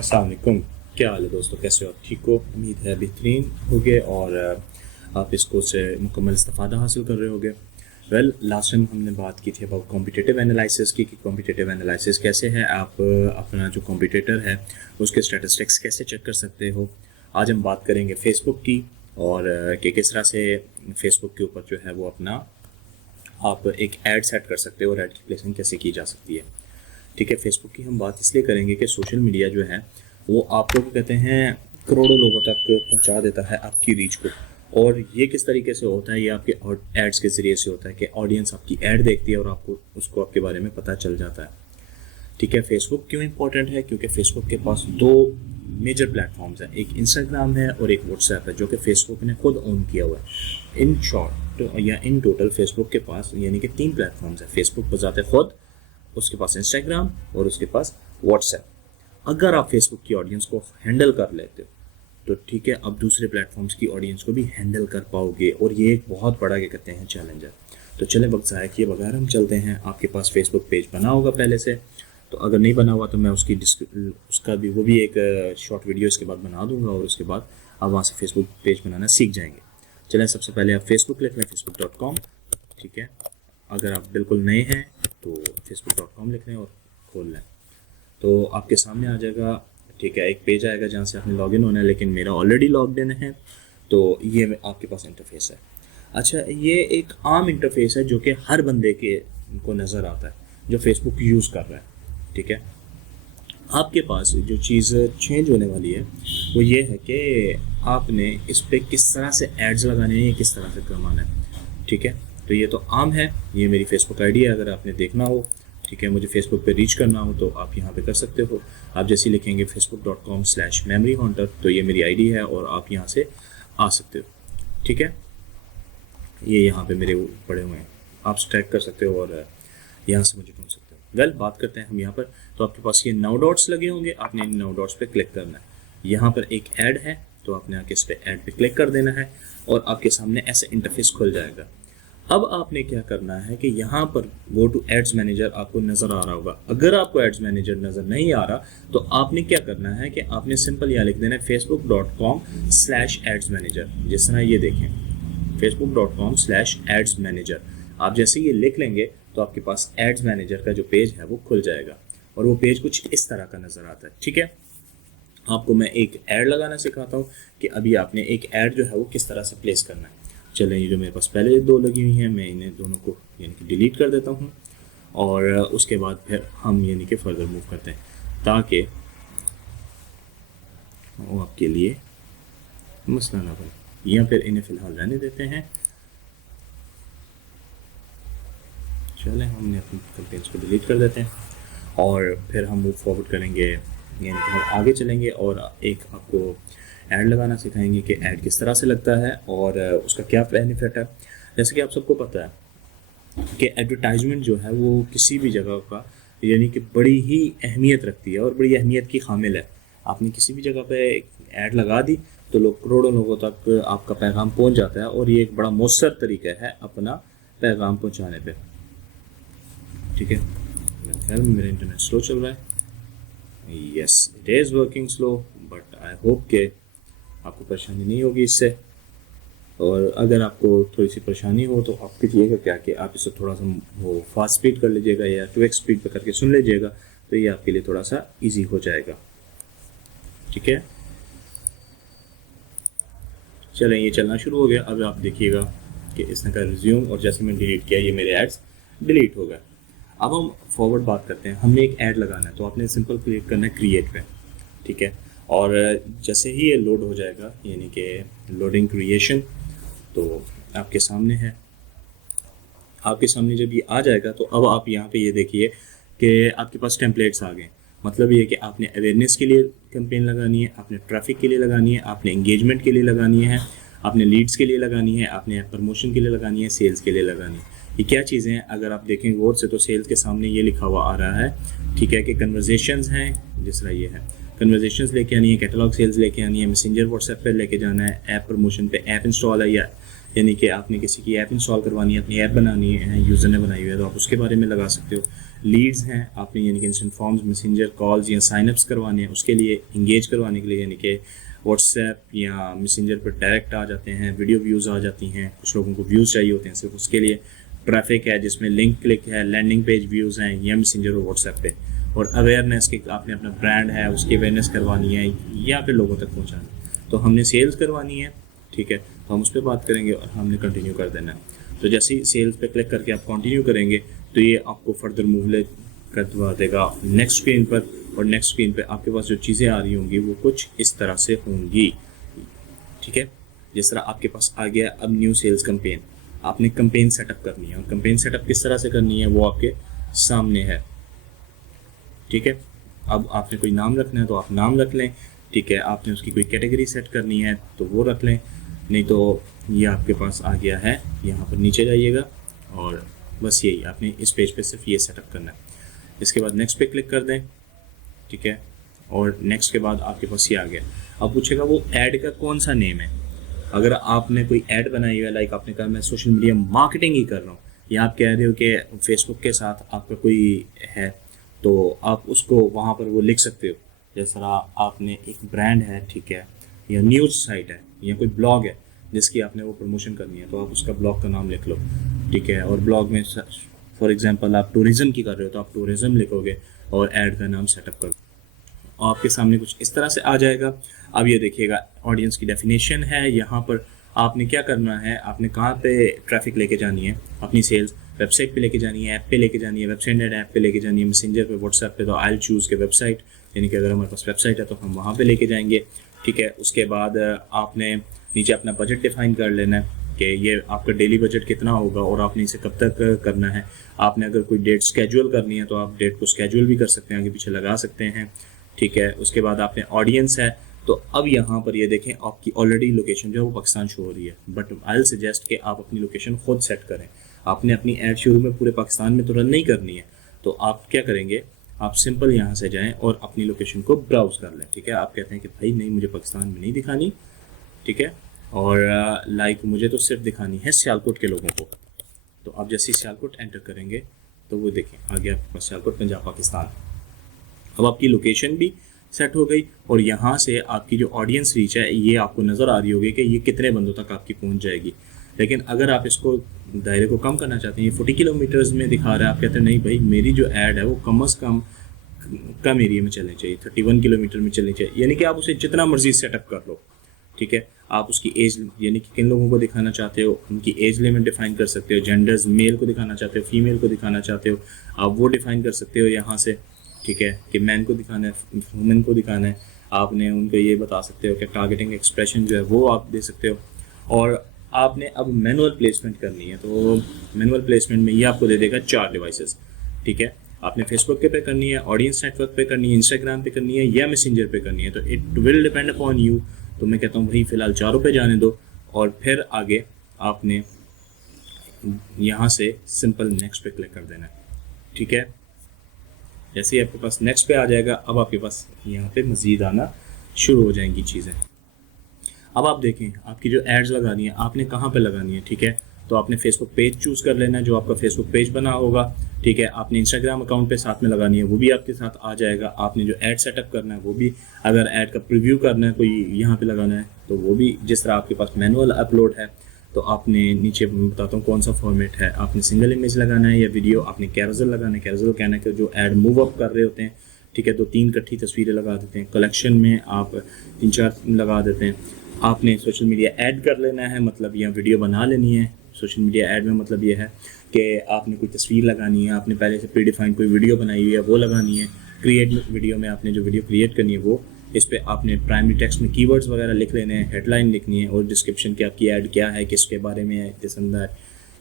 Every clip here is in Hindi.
अस्सलाम वालेकुम। क्या हाल है दोस्तों, कैसे हो आप? ठीक हो? उम्मीद है बेहतरीन होगे और आप इसको से मुकम्मल इस्तेफादा हासिल कर रहे होगे। लास्ट टाइम हमने बात की थी अबाउट कॉम्पिटिटिव एनालिसिस की कि कॉम्पिटिटिव एनालिसिस कैसे है, आप अपना जो कॉम्पिटिटर है उसके स्टैटिस्टिक्स कैसे चेक कर सकते हो। आज हम बात करेंगे फेसबुक की और कि किस तरह से फेसबुक के ऊपर जो है वो अपना आप एक ऐड सेट कर सकते हो और ऐड की प्लेसिंग कैसे की जा सकती है। ठीक है, फेसबुक की हम बात इसलिए करेंगे कि सोशल मीडिया जो है वो आपको क्या कहते हैं करोड़ों लोगों तक पहुंचा देता है आपकी रीच को। और ये किस तरीके से होता है, ये आपके एड्स के ज़रिए से होता है कि ऑडियंस आपकी ऐड देखती है और आपको उसको आपके बारे में पता चल जाता है। ठीक है, फेसबुक क्यों इंपॉर्टेंट है? क्योंकि फेसबुक के पास दो मेजर प्लेटफॉर्म्स हैं, एक इंस्टाग्राम है और एक व्हाट्सएप है, जो कि फेसबुक ने खुद ओन किया हुआ है। इन शॉर्ट या इन टोटल फेसबुक के पास यानी कि 3 प्लेटफॉर्म्स हैं। फेसबुक बजाते खुद, उसके पास इंस्टाग्राम और उसके पास व्हाट्सएप। अगर आप फेसबुक की ऑडियंस को हैंडल कर लेते हो तो ठीक है, अब दूसरे प्लेटफॉर्म्स की ऑडियंस को भी हैंडल कर पाओगे और ये एक बहुत बड़ा क्या कहते हैं चैलेंज है। तो चले वक्त ज़ाया किए बगैर हम चलते हैं। आपके पास फेसबुक पेज बना होगा पहले से, तो अगर नहीं बना हुआ तो मैं उसका भी वो भी एक शॉर्ट वीडियो इसके बाद बना दूंगा और उसके बाद आप वहाँ से फेसबुक पेज बनाना सीख जाएंगे। चलें, सबसे पहले आप फेसबुक लिख लें, facebook.com। ठीक है, अगर आप बिल्कुल नए हैं तो facebook.com लिख लें और खोल लें तो आपके सामने आ जाएगा। ठीक है, एक पेज आएगा जहाँ से आपने लॉगिन होना है, लेकिन मेरा ऑलरेडी लॉग्ड इन है तो ये आपके पास इंटरफेस है। अच्छा, ये एक आम इंटरफेस है जो कि हर बंदे के को नज़र आता है जो फेसबुक यूज़ कर रहा है। ठीक है, आपके पास जो चीज़ चेंज होने वाली है वो ये है कि आपने इस पर किस तरह से एड्स लगाने हैं, किस तरह से कमाना है। ठीक है, तो ये तो आम है, ये मेरी फेसबुक आईडी है, अगर आपने देखना हो। ठीक है, मुझे फेसबुक पे रीच करना हो तो आप यहाँ पे कर सकते हो। आप जैसे लिखेंगे facebook.com/memoryhaunter तो ये मेरी आईडी है और आप यहाँ से आ सकते हो। ठीक है, ये यहाँ पे मेरे पड़े हुए हैं, आप स्ट्रैक कर सकते हो और यहाँ से मुझे ढूंढ सकते हो। बात करते हैं हम यहाँ पर। तो आपके पास ये 9 डॉट्स लगे होंगे, आपने इन 9 डॉट्स पे क्लिक करना है। यहाँ पर एक ऐड है तो आपने आके इस पर ऐड पे क्लिक कर देना है और आपके सामने ऐसे इंटरफेस खुल जाएगा। अब आपने क्या करना है कि यहाँ पर गो टू एड्स मैनेजर आपको नज़र आ रहा होगा। अगर आपको एड्स मैनेजर नज़र नहीं आ रहा तो आपने क्या करना है कि आपने सिंपल यहाँ लिख देना है facebook.com/ads manager। जिस तरह ये देखें, facebook.com/ads manager। आप जैसे ये लिख लेंगे तो आपके पास एड्स मैनेजर का जो पेज है वो खुल जाएगा और वो पेज कुछ इस तरह का नज़र आता है। ठीक है, आपको मैं एक ऐड लगाना सिखाता हूँ कि अभी आपने एक ऐड जो है वो किस तरह से प्लेस करना है। चलें, ये जो मेरे पास पहले 2 लगी हुई हैं मैं इन्हें दोनों को यानी कि डिलीट कर देता हूँ और उसके बाद फिर हम यानी कि फर्दर मूव करते हैं ताकि वो आपके लिए मसला ना बने। या फिर इन्हें फ़िलहाल रहने देते हैं। चलें, हमने अपनी कंटेंट्स को डिलीट कर देते हैं और फिर हम मूव फॉरवर्ड करेंगे, यानी कि हम आगे चलेंगे और एक आपको ऐड लगाना सिखाएंगे कि ऐड किस तरह से लगता है और उसका क्या बेनिफिट है। जैसे कि आप सबको पता है कि एडवर्टाइजमेंट जो है वो किसी भी जगह का यानी कि बड़ी ही अहमियत रखती है और बड़ी अहमियत की हामिल है। आपने किसी भी जगह पे ऐड लगा दी तो लोग करोड़ों लोगों तक आपका पैगाम पहुंच जाता है और ये एक बड़ा मौसर तरीका है अपना पैगाम पहुंचाने पे। ठीक है, खैर मेरा इंटरनेट स्लो चल रहा है। Yes, it is working slow but I hope के आपको परेशानी नहीं होगी इससे। और अगर आपको थोड़ी सी परेशानी हो तो आप कीजिएगा क्या कि आप इसे थोड़ा सा वो फास्ट स्पीड कर लीजिएगा या 2x स्पीड पे करके सुन लीजिएगा, तो ये आपके लिए थोड़ा सा इजी हो जाएगा। ठीक है, चलें, ये चलना शुरू हो गया। अब आप देखिएगा कि इसने का रिज्यूम और जैसे मैंने डिलीट किया ये मेरे एड्स डिलीट हो गए। अब हम फॉरवर्ड बात करते हैं। हमने एक ऐड लगाना है तो आपने सिंपल क्लिक करना है क्रिएट पे। ठीक है, और जैसे ही ये लोड हो जाएगा यानी कि लोडिंग क्रिएशन तो आपके सामने है। आपके सामने जब ये आ जाएगा तो अब आप यहाँ पे ये देखिए कि आपके पास टेम्पलेट्स आ गए। मतलब ये कि आपने अवेयरनेस के लिए कैंपेन लगानी है, आपने ट्रैफिक के लिए लगानी है, आपने एंगेजमेंट के लिए लगानी है, आपने लीड्स के लिए लगानी है, आपने प्रमोशन के लिए लगानी है, सेल्स के लिए लगानी है। ये क्या चीज़ें हैं अगर आप देखें गौर से तो सेल्स के सामने ये लिखा हुआ आ रहा है। ठीक है, कि कन्वर्जेशंस हैं, जिस तरह ये है कन्वर्जेशंस लेके आनी है, कैटलॉग सेल्स लेके आनी है, मैसेंजर व्हाट्सएप पे लेके जाना है, ऐप प्रमोशन पे ऐप इंस्टॉल है या यानी कि आपने किसी की ऐप इंस्टॉल करवानी है, अपनी ऐप बनानी है, यूज़र ने बनाई हुई है तो आप उसके बारे में लगा सकते हो। लीड्स हैं आपने, यानी कि इंस्टेंट फॉर्म्स, मैसेंजर कॉल्स या साइनअप्स करवाने हैं, उसके लिए इंगेज करवाने के लिए, यानी कि व्हाट्सएप या मैसेंजर पर डायरेक्ट आ जाते हैं, वीडियो व्यूज़ आ जाती हैं, कुछ लोगों को व्यूज़ चाहिए होते हैं सिर्फ उसके लिए, ट्रैफिक है जिसमें लिंक क्लिक है, लैंडिंग पेज व्यूज़ हैं या मैसेंजर और व्हाट्सएप पे, और अवेयरनेस के आपने अपना ब्रांड है उसकी अवेयरनेस करवानी है या फिर लोगों तक पहुँचाना है। तो हमने सेल्स करवानी है, ठीक है, तो हम उस पर बात करेंगे और हमने कंटिन्यू कर देना है। तो जैसे ही सेल्स पे क्लिक करके आप कंटिन्यू करेंगे तो ये आपको फर्दर मूव करवा देगा नेक्स्ट स्क्रीन पर, और नेक्स्ट स्क्रीन पे आपके पास जो चीज़ें आ रही होंगी वो कुछ इस तरह से होंगी, ठीक है। जिस तरह आपके पास आ गया अब न्यू सेल्स कैंपेन, आपने कैंपेन सेटअप करनी है, और कैंपेन सेटअप किस तरह से करनी है वो आपके सामने है, ठीक है। अब आपने कोई नाम रखना है तो आप नाम रख लें, ठीक है, आपने उसकी कोई कैटेगरी सेट करनी है तो वो रख लें, नहीं तो ये आपके पास आ गया है, यहाँ पर नीचे जाइएगा और बस यही आपने इस पेज पे सिर्फ ये सेटअप करना है। इसके बाद नेक्स्ट पे क्लिक कर दें, ठीक है, और नेक्स्ट के बाद आपके पास ये आ गया। अब पूछेगा वो ऐड का कौन सा नेम है। अगर आपने कोई ऐड बनाई हुई है, लाइक आपने कहा मैं सोशल मीडिया मार्केटिंग ही कर रहा हूँ, या आप कह रहे हो कि फेसबुक के साथ आपका कोई है, तो आप उसको वहाँ पर वो लिख सकते हो। जैसा आपने एक ब्रांड है, ठीक है, या न्यूज़ साइट है या कोई ब्लॉग है जिसकी आपने वो प्रमोशन करनी है, तो आप उसका ब्लॉग का नाम लिख लो, ठीक है, और ब्लॉग में फॉर एग्जांपल आप टूरिज़्म की कर रहे हो तो आप टूरिज़्म लिखोगे और ऐड का नाम सेटअप करो, और आपके सामने कुछ इस तरह से आ जाएगा। अब ये देखिएगा ऑडियंस की डेफिनेशन है, यहाँ पर आपने क्या करना है, आपने कहाँ पे ट्रैफिक लेके जानी है, अपनी सेल्स वेबसाइट पे लेके जानी है, ऐप पे लेके जानी है, वेबसाइट ऐप पे लेके जानी है, मैसेंजर पे, व्हाट्सएप पे, तो आई चूज़ के वेबसाइट, यानी कि अगर हमारे पास वेबसाइट है तो हम वहाँ पे लेके जाएंगे, ठीक है। उसके बाद आपने नीचे अपना बजट डिफाइन कर लेना है कि ये आपका डेली बजट कितना होगा और आपने इसे कब तक करना है। आपने अगर कोई डेट स्केड्यूल करनी है तो आप डेट को स्केड्यूल भी कर सकते हैं, आगे पीछे लगा सकते हैं, ठीक है। उसके बाद आपने ऑडियंस है, तो अब यहाँ पर ये देखें आपकी ऑलरेडी लोकेशन जो है वो पाकिस्तान शो हो रही है, बट आई विल सजेस्ट कि आप अपनी लोकेशन खुद सेट करें। आपने अपनी ऐड शुरू में पूरे पाकिस्तान में तो रन नहीं करनी है, तो आप क्या करेंगे, आप सिंपल यहाँ से जाएं और अपनी लोकेशन को ब्राउज कर लें, ठीक है। आप कहते हैं कि भाई नहीं मुझे पाकिस्तान में नहीं दिखानी, ठीक है, और लाइक मुझे तो सिर्फ दिखानी है सियालकोट के लोगों को, तो आप जैसे ही सियालकोट एंटर करेंगे तो वो देखें आ गया आपके पास सियालकोट पंजाब पाकिस्तान। अब आपकी लोकेशन भी सेट हो गई और यहाँ से आपकी जो ऑडियंस रीच है ये आपको नज़र आ रही होगी कि ये कितने बंदों तक आपकी पहुँच जाएगी। लेकिन अगर आप इसको दायरे को कम करना चाहते हैं, ये 40 किलोमीटर्स में दिखा रहा है, आप कहते हैं नहीं भाई मेरी जो ऐड है वो कम से कम एरिया में चलनी चाहिए, 31 किलोमीटर में चलनी चाहिए, यानी कि आप उसे जितना मर्जी सेटअप कर लो, ठीक है। आप उसकी एज, यानी कि किन लोगों को दिखाना चाहते हो उनकी एज लिमिट डिफाइन कर सकते हो, जेंडर्स मेल को दिखाना चाहते हो, फीमेल को दिखाना चाहते हो, आप वो डिफाइन कर सकते हो यहाँ से, ठीक है, कि मैन को दिखाना है, वुमेन को दिखाना है, आपने उनको ये बता सकते हो कि टारगेटिंग एक्सप्रेशन जो है वो आप दे सकते हो। और आपने अब मैनुअल प्लेसमेंट करनी है, तो मैनुअल प्लेसमेंट में ये आपको दे देगा 4 डिवाइसेस, ठीक है। आपने फेसबुक के पे करनी है, ऑडियंस नेटवर्क पे करनी है, इंस्टाग्राम पे करनी है या मैसेंजर पे करनी है, तो it will depend upon you. तो मैं कहता हूँ भाई फ़िलहाल 4 पे जाने दो, और फिर आगे आपने यहाँ से सिंपल नेक्स्ट पे क्लिक कर देना है, ठीक है। जैसे ही आपके पास नेक्स्ट पे आ जाएगा, अब आपके पास यहाँ पे मज़ीद आना शुरू हो जाएंगी चीज़ें। अब आप देखें आपकी जो एड्स लगानी है आपने कहाँ पे लगानी है, ठीक है। तो आपने फेसबुक पेज चूज़ कर लेना है, जो आपका फेसबुक पेज बना होगा, ठीक है। आपने इंस्टाग्राम अकाउंट पे साथ में लगानी है, वो भी आपके साथ आ जाएगा। आपने जो ऐड सेटअप करना है वो भी, अगर ऐड का प्रीव्यू करना है कोई यहाँ पे लगाना है तो वो भी, जिस तरह आपके पास मैनुअल अपलोड है तो आपने नीचे बताता हूँ कौन सा फॉर्मेट है, आपने सिंगल इमेज लगाना है या वीडियो, आपने कैरोसेल लगाना है। कैरोसेल कहना है कि जो ऐड मूव अप कर रहे होते हैं, ठीक है, तो 3 इकट्ठी तस्वीरें लगा देते हैं, कलेक्शन में आप 3-4 लगा देते हैं। आपने सोशल मीडिया ऐड कर लेना है, मतलब या वीडियो बना लेनी है। सोशल मीडिया ऐड में मतलब ये है कि आपने कोई तस्वीर लगानी है, आपने पहले से प्री डिफाइंड कोई वीडियो बनाई हुई है वो लगानी है। क्रिएट वीडियो में आपने जो वीडियो क्रिएट करनी है वो, इस पर आपने प्राइमरी टेक्स्ट में कीवर्ड्स वगैरह लिख लेने हैं, हेडलाइन लिखनी है और डिस्क्रिप्शन की आपकी ऐड क्या है, किसके बारे में है, किस अंदर।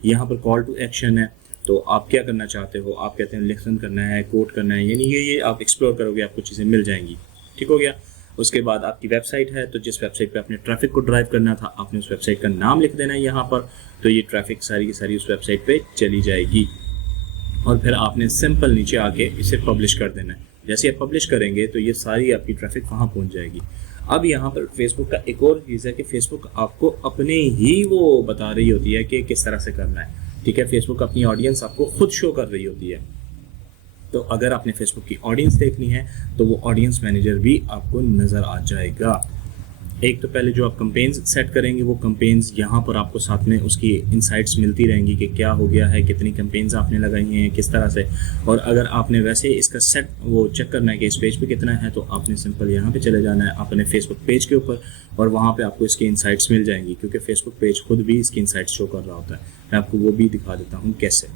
यहाँ पर कॉल टू एक्शन है, तो आप क्या करना चाहते हो, आप कहते हैं लिसन करना है, कोट करना है, यानी ये आप एक्सप्लोर करोगे आपको चीज़ें मिल जाएंगी, ठीक हो गया। उसके बाद आपकी वेबसाइट है, तो जिस वेबसाइट पे आपने ट्रैफिक को ड्राइव करना था आपने उस वेबसाइट का नाम लिख देना है यहाँ पर, तो ये ट्रैफिक सारी की सारी उस वेबसाइट पे चली जाएगी। और फिर आपने सिंपल नीचे आके इसे पब्लिश कर देना है। जैसे आप पब्लिश करेंगे तो ये सारी आपकी ट्रैफिक वहाँ पहुँच जाएगी। अब यहाँ पर फेसबुक का एक और चीज़ है कि फेसबुक आपको अपने ही वो बता रही होती है कि किस तरह से करना है, ठीक है। फेसबुक अपनी ऑडियंस आपको खुद शो कर रही होती है, तो अगर आपने फेसबुक की ऑडियंस देखनी है तो वो ऑडियंस मैनेजर भी आपको नज़र आ जाएगा। एक तो पहले जो आप कंपेन्स सेट करेंगे वो कंपेन्स यहाँ पर आपको साथ में उसकी इनसाइट्स मिलती रहेंगी कि क्या हो गया है, कितनी कंपेन्स आपने लगाई हैं, किस तरह से। और अगर आपने वैसे इसका सेट वो चेक करना है कि इस पेज पे कितना है, तो आपने सिंपल यहाँ पे चले जाना है अपने फेसबुक पेज के ऊपर और वहाँ पे आपको इसकी इनसाइट्स मिल जाएंगी, क्योंकि फेसबुक पेज खुद भी इसकी इनसाइट्स शो कर रहा होता है। मैं आपको वो भी दिखा देता हूँ कैसे।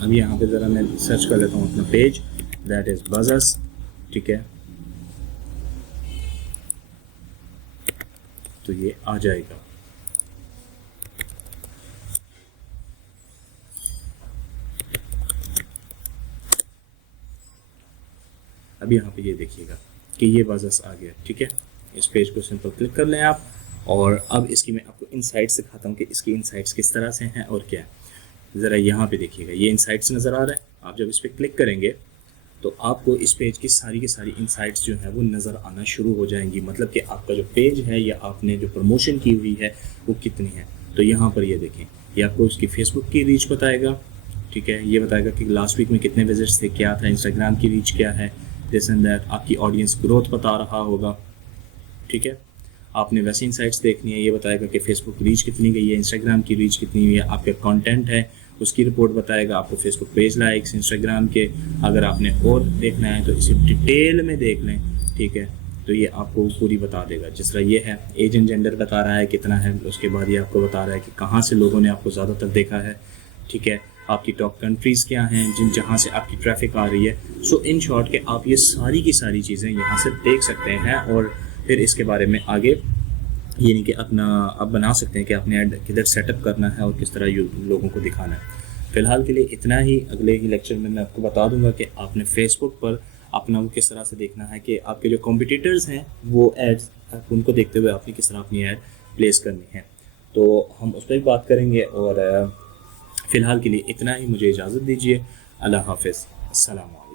अभी यहाँ पे ज़रा मैं सर्च कर लेता हूँ अपना पेज, दैट इज़ बज़स, ठीक है, तो ये आ जाएगा। अभी यहाँ पे ये देखिएगा कि ये बज़स आ गया, ठीक है। इस पेज को सिंपल क्लिक कर लें आप, और अब इसकी मैं आपको इनसाइट्स दिखाता हूँ कि इसकी इनसाइट्स किस तरह से हैं और क्या है। ज़रा यहाँ पे देखिएगा, ये इनसाइट्स नज़र आ रहा है। आप जब इस पर क्लिक करेंगे तो आपको इस पेज की सारी इनसाइट्स जो है वो नज़र आना शुरू हो जाएंगी, मतलब कि आपका जो पेज है या आपने जो प्रमोशन की हुई है वो कितनी है। तो यहाँ पर ये देखें, ये आपको उसकी फेसबुक की रीच बताएगा, ठीक है, ये बताएगा कि लास्ट वीक में कितने विजिट्स थे, क्या था, इंस्टाग्राम की रीच क्या है, दिस एंड दैट, आपकी ऑडियंस ग्रोथ बता रहा होगा, ठीक है। आपने वैसे इनसाइट्स देखनी है, ये बताएगा कि फेसबुक रीच कितनी गई है, इंस्टाग्राम की रीच कितनी हुई है, आपका कंटेंट है उसकी रिपोर्ट बताएगा, आपको फेसबुक पेज लाइक्स, इंस्टाग्राम के। अगर आपने और देखना है तो इसे डिटेल में देख लें, ठीक है, तो ये आपको पूरी बता देगा। जिस तरह ये है, एज एंड जेंडर बता रहा है कितना है, उसके बाद ये आपको बता रहा है कि कहाँ से लोगों ने आपको ज़्यादातर देखा है, ठीक है, आपकी टॉप कंट्रीज़ क्या हैं जहाँ से आपकी ट्रैफिक आ रही है। सो इन शॉर्ट के आप ये सारी की सारी चीज़ें यहाँ से देख सकते हैं और फिर इसके बारे में आगे यानी कि अपना आप बना सकते हैं कि आपने ऐड किधर सेटअप करना है और किस तरह लोगों को दिखाना है। फ़िलहाल के लिए इतना ही। अगले ही लेक्चर में मैं आपको बता दूंगा कि आपने फेसबुक पर अपना वो किस तरह से देखना है कि आपके जो कॉम्पिटिटर्स हैं वो एड्स उनको देखते हुए आपने किस तरह अपनी ऐड प्लेस करनी है, तो हम उस पर भी बात करेंगे। और फ़िलहाल के लिए इतना ही, मुझे इजाज़त दीजिए। अल्लाह हाफ़िज़, अस्सलाम वालेकुम।